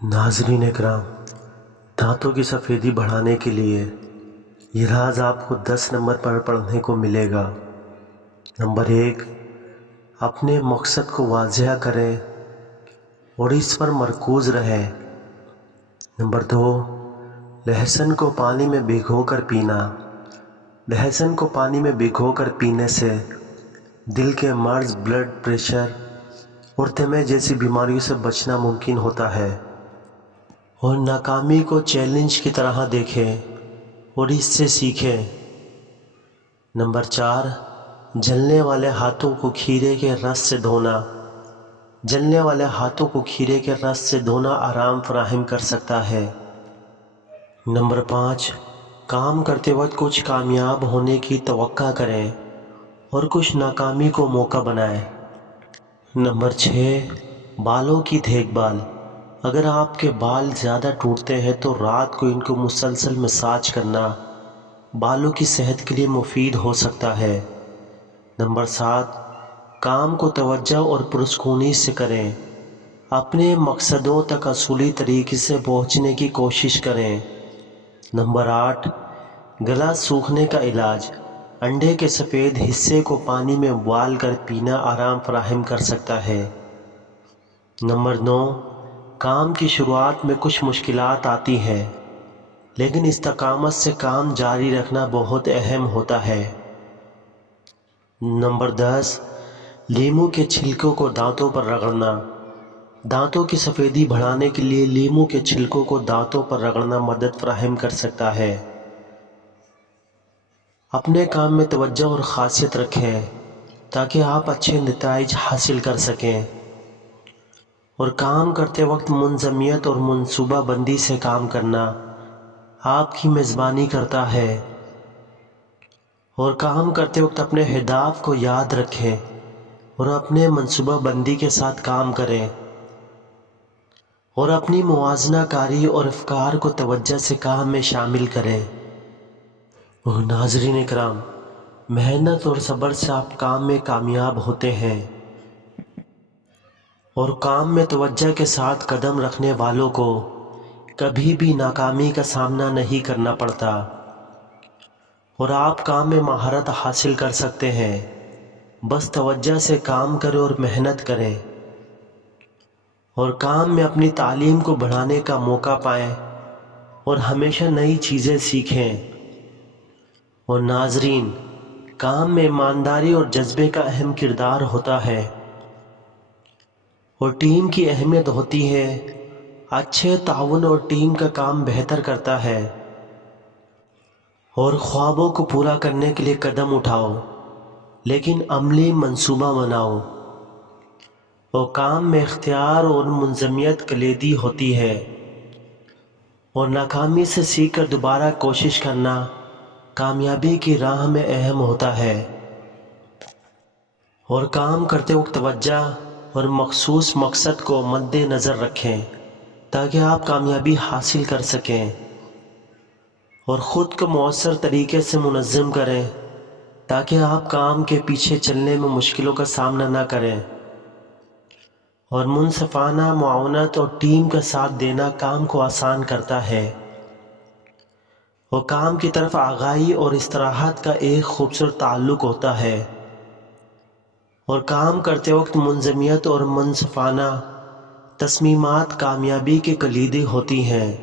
नाज़रीन इकराम, दांतों की सफ़ेदी बढ़ाने के लिए ये राज आपको 10 नंबर पर पढ़ने को मिलेगा। नंबर 1, अपने मकसद को वाज़ेह करें और इस पर मरकूज़ रहें। नंबर 2, लहसुन को पानी में भिगोकर पीना। लहसुन को पानी में भिगोकर पीने से दिल के मर्ज़, ब्लड प्रेशर और दमे जैसी बीमारियों से बचना मुमकिन होता है। और नाकामी को चैलेंज की तरह देखें और इससे सीखें। नंबर 4, जलने वाले हाथों को खीरे के रस से धोना। जलने वाले हाथों को खीरे के रस से धोना आराम फराहम कर सकता है। नंबर 5, काम करते वक्त कुछ कामयाब होने की तवक्का करें और कुछ नाकामी को मौका बनाएं। नंबर 6, बालों की देखभाल। अगर आपके बाल ज़्यादा टूटते हैं तो रात को इनको मुसलसल मसाज करना बालों की सेहत के लिए मुफीद हो सकता है। नंबर 7, काम को तवज्जो और पुरस्कूनी से करें। अपने मकसदों तक असूली तरीके से पहुंचने की कोशिश करें। नंबर 8, गला सूखने का इलाज। अंडे के सफ़ेद हिस्से को पानी में उबाल कर पीना आराम फराहम कर सकता है। नंबर 9, काम की शुरुआत में कुछ मुश्किलात आती हैं, लेकिन इस्तकामत से काम जारी रखना बहुत अहम होता है। नंबर 10, लीमू के छिलकों को दांतों पर रगड़ना। दांतों की सफ़ेदी बढ़ाने के लिए लीमू के छिलकों को दांतों पर रगड़ना मदद फराहम कर सकता है। अपने काम में तवज्जो और ख़ासियत रखें ताकि आप अच्छे नताइज हासिल कर सकें। और काम करते वक्त मुंज़मियत और मनसूबाबंदी से काम करना आपकी मेज़बानी करता है। और काम करते वक्त अपने अहदाफ़ को याद रखें और अपने मनसूबाबंदी के साथ काम करें और अपनी मुवाज़ना कारी और अफ़कार को तवज्जो से काम में शामिल करें। और नाज़रीन इकराम, मेहनत और सब्र से आप काम में कामयाब होते हैं और काम में तवज्जो के साथ कदम रखने वालों को कभी भी नाकामी का सामना नहीं करना पड़ता और आप काम में महारत हासिल कर सकते हैं। बस तवज्जो से काम करें और मेहनत करें और काम में अपनी तालीम को बढ़ाने का मौका पाएं और हमेशा नई चीज़ें सीखें। और नाज़रीन, काम में ईमानदारी और जज्बे का अहम किरदार होता है और टीम की अहमियत होती है। अच्छे ताउन और टीम का काम बेहतर करता है। और ख्वाबों को पूरा करने के लिए कदम उठाओ, लेकिन अमली मंसूबा बनाओ। और काम में इख्तियार और मुंज़मियत कलीदी होती है और नाकामी से सीख कर दोबारा कोशिश करना कामयाबी की राह में अहम होता है। और काम करते वक्त तवज्जो और मखसूस मकसद को मद्देनज़र रखें ताकि आप कामयाबी हासिल कर सकें। और ख़ुद को मौसर तरीके से मुनज़्ज़म करें ताकि आप काम के पीछे चलने में मुश्किलों का सामना ना करें। और मुनसिफ़ाना मुआवनत और टीम का साथ देना काम को आसान करता है और काम की तरफ आगाही और इस्तराहत का एक खूबसूरत ताल्लुक़ होता है। और काम करते वक्त मुंज़मियत और मुनसिफ़ाना तस्मीमात कामयाबी की कलीदी होती हैं।